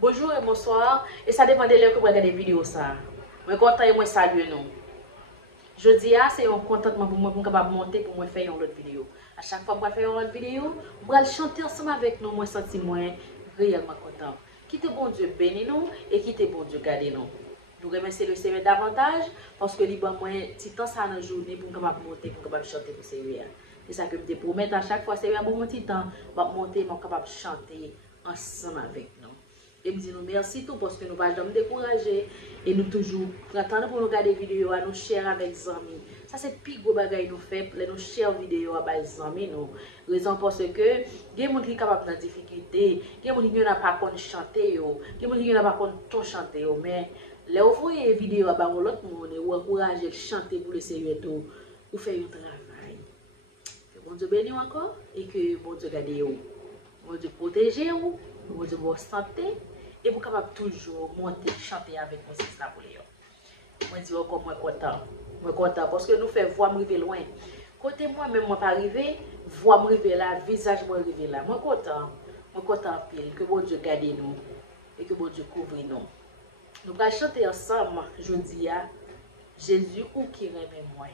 Bonjour et bonsoir. Et ça dépend de l'heure que vous regardez la vidéo. Je suis content et je salue nous. Je dis c'est un contentement pour moi pour capable monter pour moi faire une autre vidéo. À chaque fois que je fais une autre vidéo, je vais chanter ensemble avec nous. Moi senti moi réellement content. Qui te bon Dieu bénit nous et qui te bon Dieu garde nous. Nous remercions le Seigneur davantage parce que libre moi petit temps ça dans journée pour capable monter pour capable chanter pour Seigneur. C'est ça que je te promets à chaque fois Seigneur bon petit temps va monter pour capable chanter ensemble avec nous. Et me dit nous merci tout parce que nous ne sommes pas décourager et nous toujours attendre pour nous regarder des vidéos à nous share avec les amis. Ça c'est le plus gros bagage nous fait nous share vidéo avec les amis nous. Raison parce que il y a des gens qui sont capables de difficulté, il y a des gens qui n'ont pas contre chanter yo, il y a des gens qui n'ont pas contre ton chanter yo, mais les envoyer vidéo à l'autre monde ou encourager chanter pour le Seigneur tout ou faire un travail. Que bon Dieu bénisse encore et que bon Dieu garde vous. Bon Dieu protège vous, bon Dieu vous santé. Et vous capable toujours monter, chanter avec moi, c'est ça pour les gens. Moi, je dis encore, moi, content. Moi, content parce que nous faisons voix m'arriver loin. Côté moi, même moi, pas arriver, voix m'arriver là, visage m'arriver là. Moi, content pile. Que bon Dieu garde nous et que bon Dieu couvre nous. Nous allons chanter ensemble, je dis à Jésus ou qui remet moi.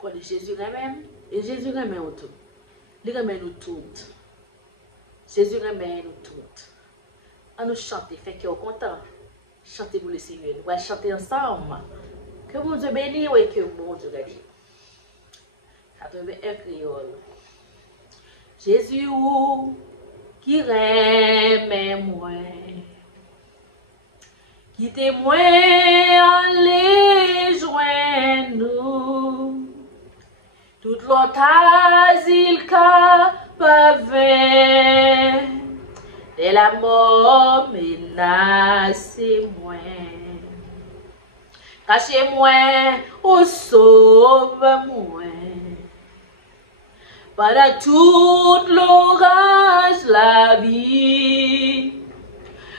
Quand Jésus remet, et Jésus remet nous tout. Il remet nous toutes. Jésus remet nous toutes. À nous chanter, fait que vous content. Chantez pour le Seigneur. Nous allons chanter ensemble. Que mon Dieu bénisse et que mon Dieu garde. Ça devient un créole. Jésus qui remet moi. Quittez-moi, allez joindre nous. Toute l'autre asile capable. Et la mort menace moi. Cachez-moi, ou sauve-moi. Pendant tout l'orage la vie,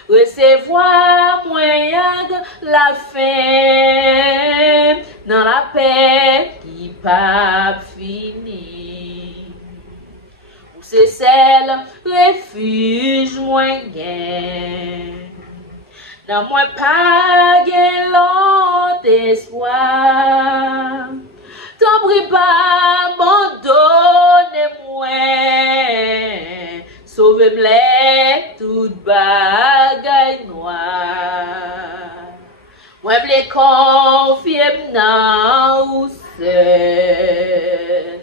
recevoir moyen la fin, dans la paix qui pas fini. C'est celle refuge moyen. Dans moi pas l'autre espoir. T'en prie pas, abandonnez-moi. Sauvez-moi toute bagaille noire. Moi v'le confier dans ou seul.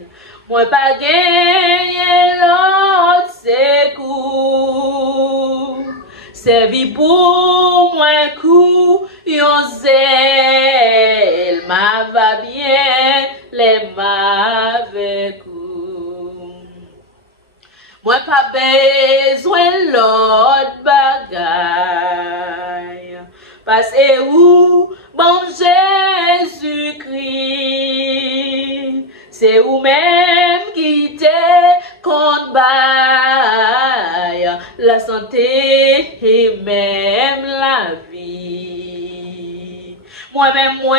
Moi pas gagner l'autre secours. Servi pour moi coup yon zèle. Ma va bien les mauvais coups. Moi pas besoin l'autre bagaille. Passez où bon Jésus-Christ. C'est vous-même qui t'es qu'on baille la santé et même la vie. Moi-même, moi,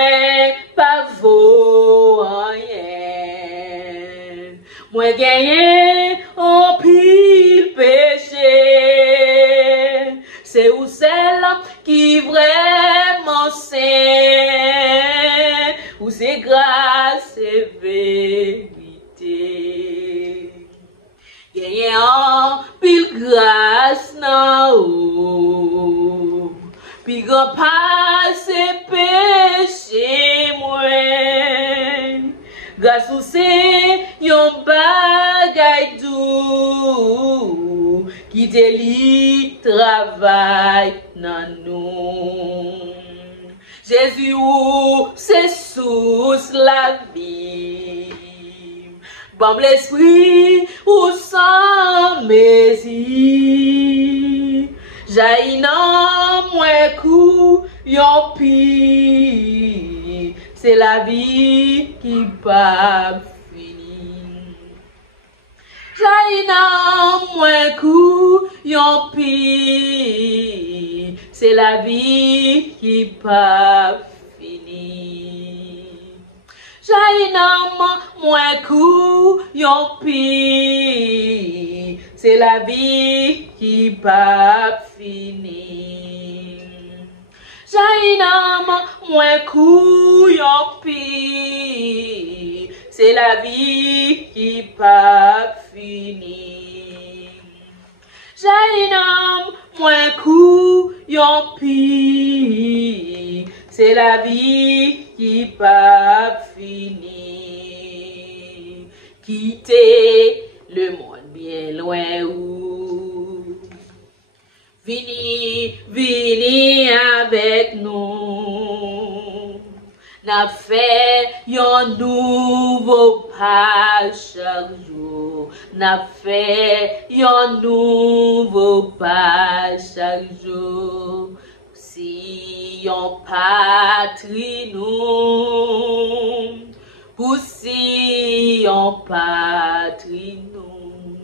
pas vaut rien. Moi, gagné en pile péché. C'est où celle qui vraiment sait, où c'est grâce et vérité. Gagné en pile grâce non haut, puis grand passe péché moi. Grâce où c'est yon bagay doux qui délie travail nan nous. Jésus c'est source la vie. Bon l'esprit ou sans mesure. Jaillit nan moins coup yon pi. C'est la vie qui pas fini. Jaillit nan moins coup yon pi. C'est la vie qui pas fini. J'ai un moins coup, yon pi. C'est la vie qui pas fini. J'ai un moins coup, yon pi. C'est la vie qui pas fini. J'ai un moins coup, yon pi. C'est la vie qui pas fini. Quitter le monde bien loin où. Vini, vini avec nous. N'a fait un nouveau pas chaque jour. N'a fait un nouveau pas chaque jour. Si yon patrie nous, pour si yon patrie nous,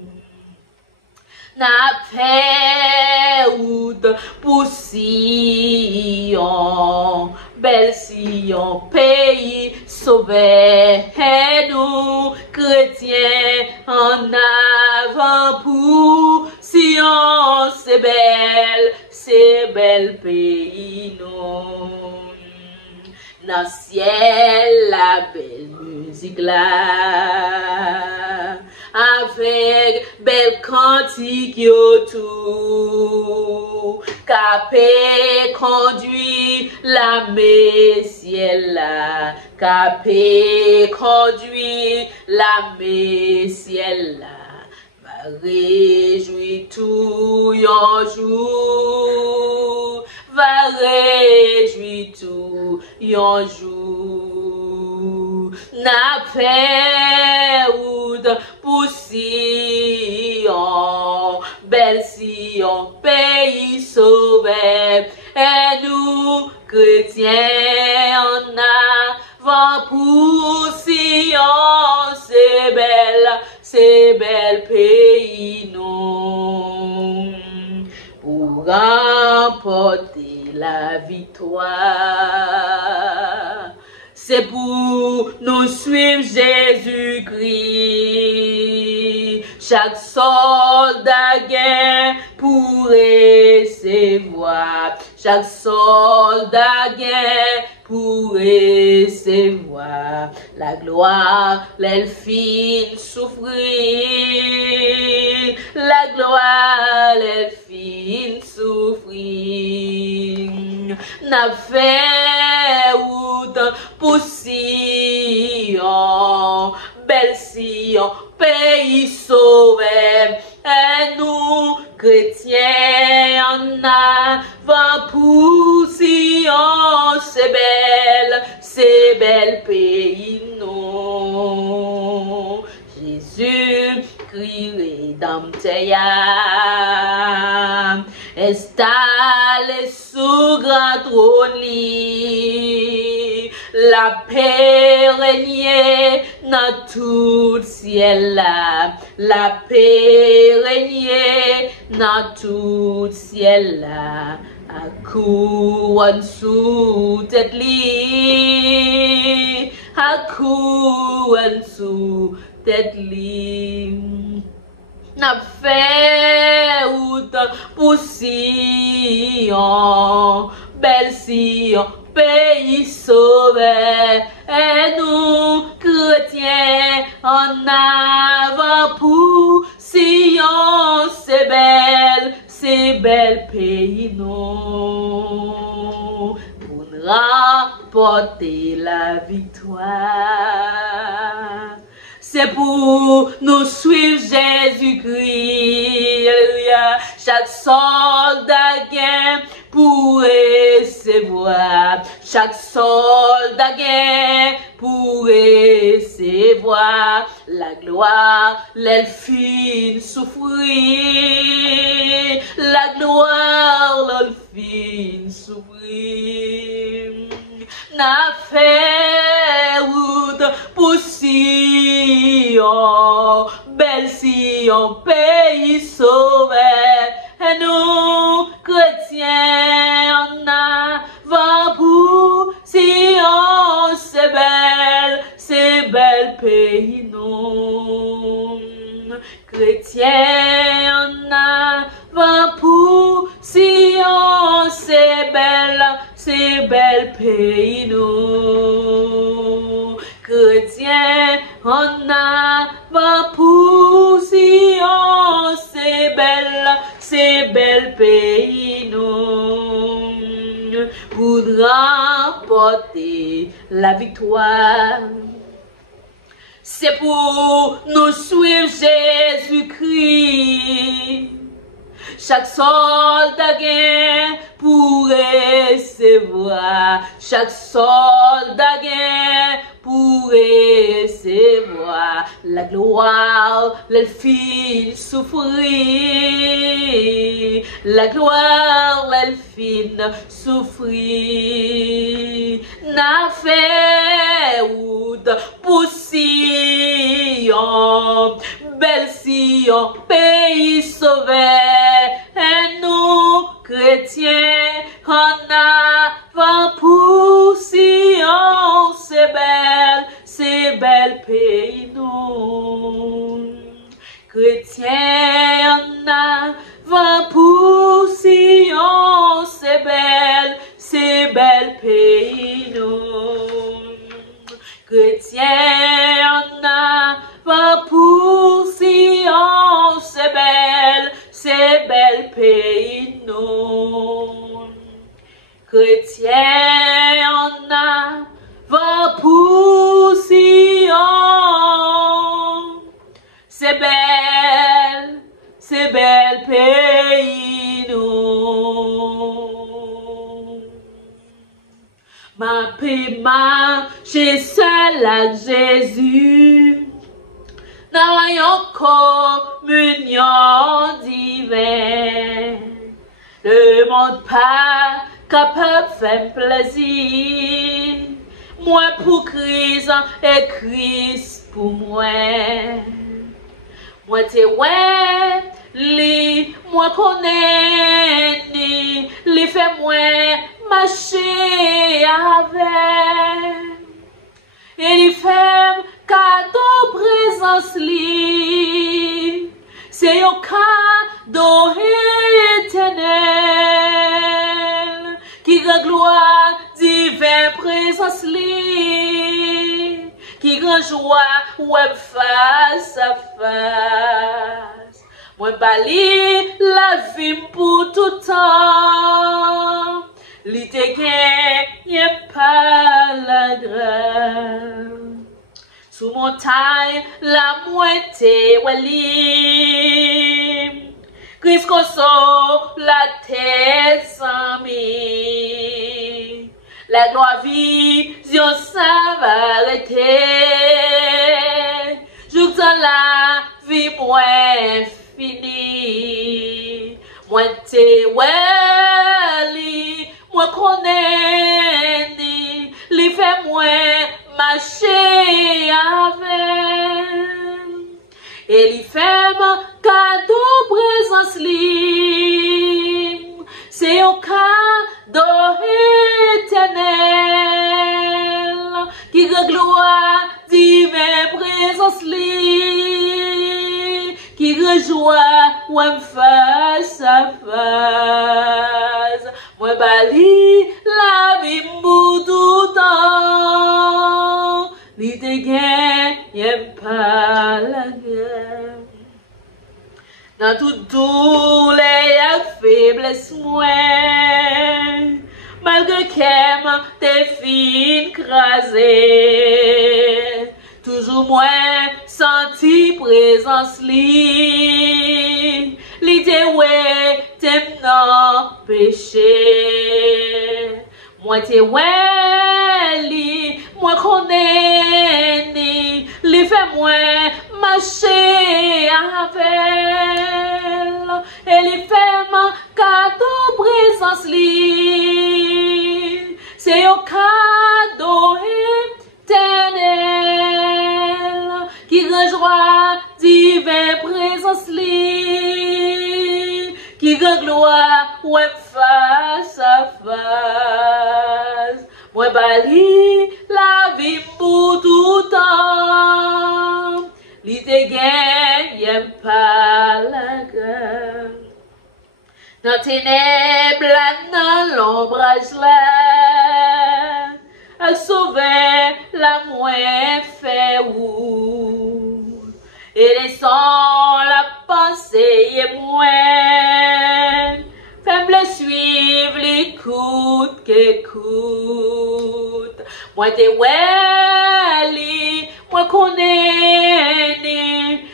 n'a fait oud pour si yon bel si yon pays sauvé et nous chrétiens en avant pour si yon c'est bel pays non. Dans ciel la belle musique là, avec belle cantique autour, capé conduit la ciel là, capé conduit la ciel là. Réjouis tout yon jour, va réjouir tout yon jour. N'a fait oud pour Sion, bel Sion, pays sauvé. Et nous, chrétiens, en avant pour Sion, c'est bel pays non. Pour remporter la victoire, c'est pour nous suivre Jésus-Christ. Chaque soldat gagne pour recevoir. Chaque soldat gagne pour recevoir la gloire, l'elfine souffrir. La gloire, l'elfine souffrir. N'a fait oud pour Sion, bel Sion, pays sauvé. Et nous, chrétiens, en avant pour Sion, c'est bel pays non. Jésus-Christ rédempteur, installé sous grand trône, la paix règne dans tout ciel là, la paix règne dans tout ciel là. A couronne sous tête li, a couronne sous tête li. N'a fait autant pour Sion, bel Sion, pays sauvé. Et nous, chrétiens, en avant pour Sion, c'est bel pays non. Pour remporter la victoire. C'est pour nous suivre Jésus-Christ. Alléluia. Chaque soldat gagne pour recevoir. Chaque soldat gagne pour recevoir la gloire, l'elfine souffrir. La gloire, l'elfine souffrir. N'a fait route pour Sion, bel Sion, pays sauvé. Et nous, chrétiens, en avant pour Sion, c'est chrétien en avant pour Sion, c'est bel pays nous. Chrétien en avant pour Sion, c'est bel pays nous. Pour remporter la victoire. C'est pour nous suivre Jésus-Christ. Chaque soldat gagne pour recevoir. Chaque soldat gagne pour recevoir la gloire, le fin souffrir. La gloire, le fin souffrir. N'a fait route pour Sion, belle Sion, pays sauvé. Et nous, chrétiens, en avant pour Sion, c'est bel pays nous. Chrétiens, en avant pour Sion, c'est bel pays nous. Chrétiens, en avant pour Sion, c'est bel pays nous. Chrétiens, en avant pour Sion, c'est bel pays nous. Ma paix marche seul à Jésus. Dans une communion divine, le monde pas capable de faire plaisir. Moi pour Christ et Christ pour moi. Moi te ouais, moi connais, li fait moi marcher avec. Et il fait cadeau présence li, c'est un cadeau éternel, qui rend gloire divine présence li, qui rend joie web face à face. Moi bali la vie pour tout temps, li te gagne pas la grâce. Sous montagne, la moitié, wali. Christ console la tête sans mi. La gloire vision, ça va arrêter. Jour dans la vie, moins fini. Moi, t'es wali. Moi, connais, li fait moins marcher avec. Et li fait mon cadeau présence li. C'est un cadeau éternel qui rend gloire divine présence li, qui rejoint ou face à face. Moi bali la vie pour tout temps, li te gagne pas la guerre. Dans tout douleur et faiblesse moi, malgré qu'aime tes fins crasées, toujours moins senti présence li te ouais t'aime non péché. Moi te ouais li, moi connais li fait moi marcher avec. Et li fait mon cadeau présence li, c'est un cadeau éternel qui rejoint divine présence li, qui rend gloire ouais face à face. Moi bali la vie pour tout temps, li te gagne y'aime pas la gueule. Dans ténèbres, dans l'ombrage là, à sauver la moins fait où. Et laissons la pensée et moins, faible suivre l'écoute qu'écoute. Moi t'es ouais, moi connais,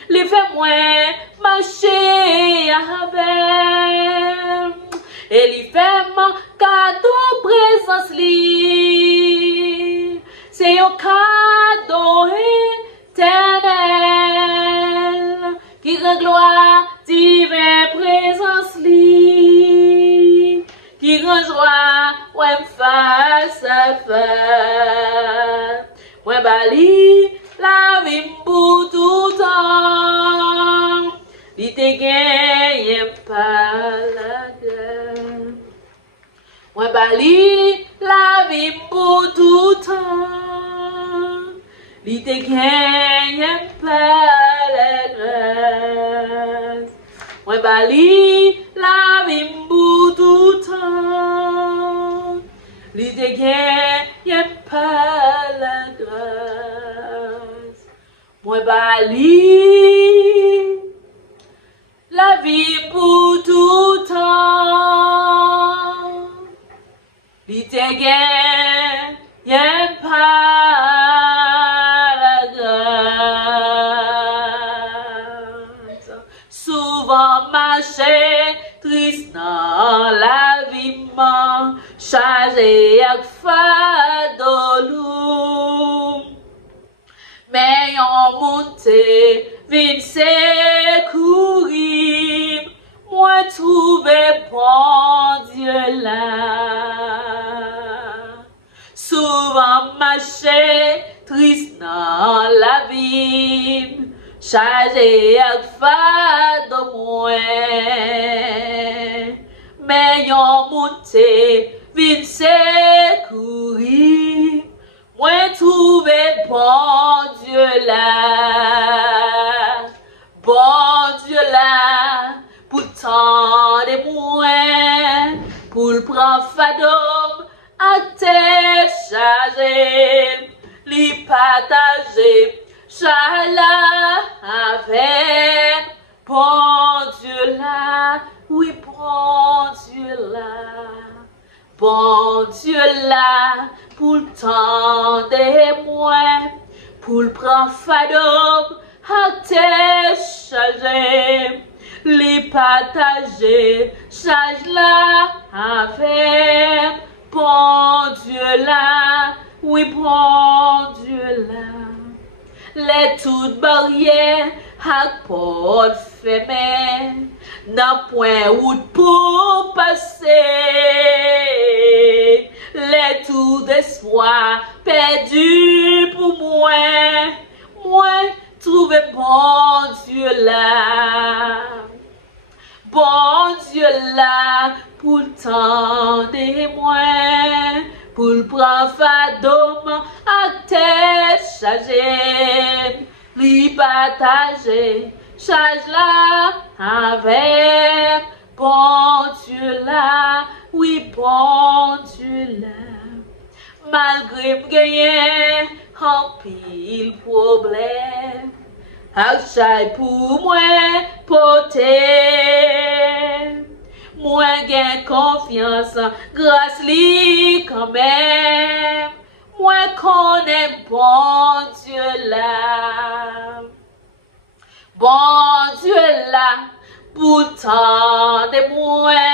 les fait moins marcher avec. Et li fait mon cadeau présence li, c'est un cadeau éternel qui rend gloire divine présence li, qui rend joie ouais face à face. Ouais bali la vie pour tout temps, li te gagne pas la gueule. Ouais bali la vie pour tout temps, li te gagne pas la grâce. Ouais bali la vie pour tout temps, li te gagne pas la grâce. Moi bali la vie pour tout temps, li te gagne pas la grâce. Souvent marcher triste dans la vie, chargé avec fadolou. Mais on monte, vite secourir, moi trouver bon Dieu là. Souvent marcher triste dans la vie, chargé avec fado moins. Mais on monte, vite secourir, moi trouver bon Dieu là, bon Dieu là, pour tant de moins, pour le prendre fadom à te charger, li partager, chala avec bon Dieu là, oui bon Dieu là. Bon Dieu là, pour le temps de moi, pour le prendre fadom, à te charger, les partager, charge là avec bon Dieu là, oui bon Dieu là. Les toutes barrières à porte fermée, n'a point route pour passer. Les tout d'espoir perdu pour moi, moi trouver bon Dieu là, bon Dieu là, pour le temps de moi, pour le prendre fadom à te charger, lui partager, charge là avec bon Dieu là, oui bon Dieu là. Malgré me gagner un pile problème, achète pour moi porter. Moi gain confiance, grâce li quand même. Moi connais bon Dieu là, bon Dieu là, pour tant de moi,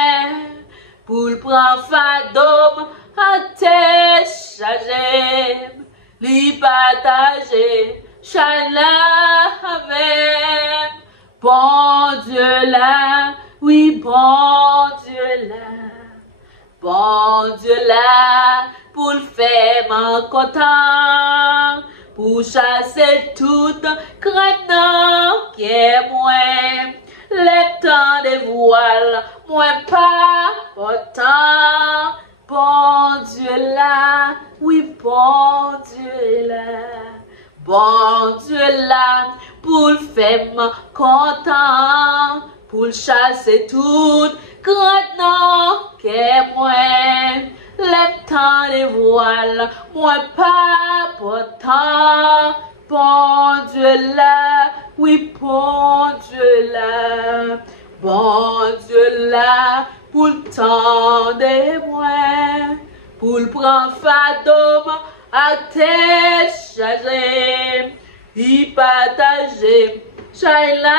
pour le prendre fadom à te charger, li partager, chala avec bon Dieu là, oui bon Dieu là, bon Dieu là, pour le faire m'en content, pour chasser toute crainte qui est moins, le temps de voile, moins pas autant, bon Dieu là, oui bon Dieu là, bon Dieu là, pour le faire content, pour le chasser tout, grand non, que moi, le temps des voiles, moi pas pourtant, bon Dieu là, oui, bon Dieu là, bon Dieu là, pour le temps des moi, pour le prendre fadom, à tes chargé, y partager, Shaila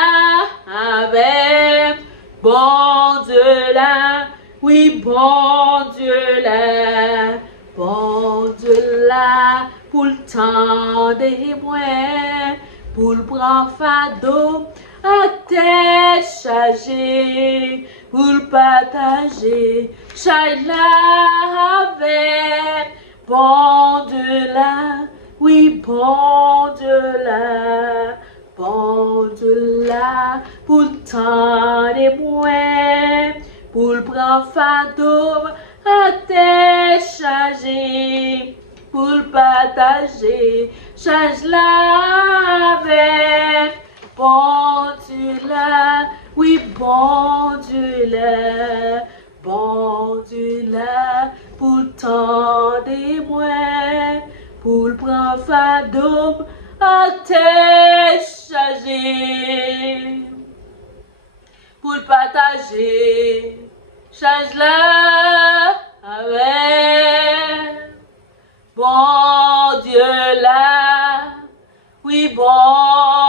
avec bon Dieu là, oui, bon Dieu là, bon Dieu là, pour le temps des mois, pour le prendre fado, à tes chargé, pour le partager, Shaila avec bon Dieu là, oui, bon Dieu là, bon Dieu là, pour le temps des mois, pour le prendre fado, à tes chargé, pour le partager, charge là avec bon Dieu là, oui, bon Dieu là, bon Dieu là, pour le temps des mois, pour le prendre fado, à tes chargé, pour le partager, change là avec bon Dieu là, oui, bon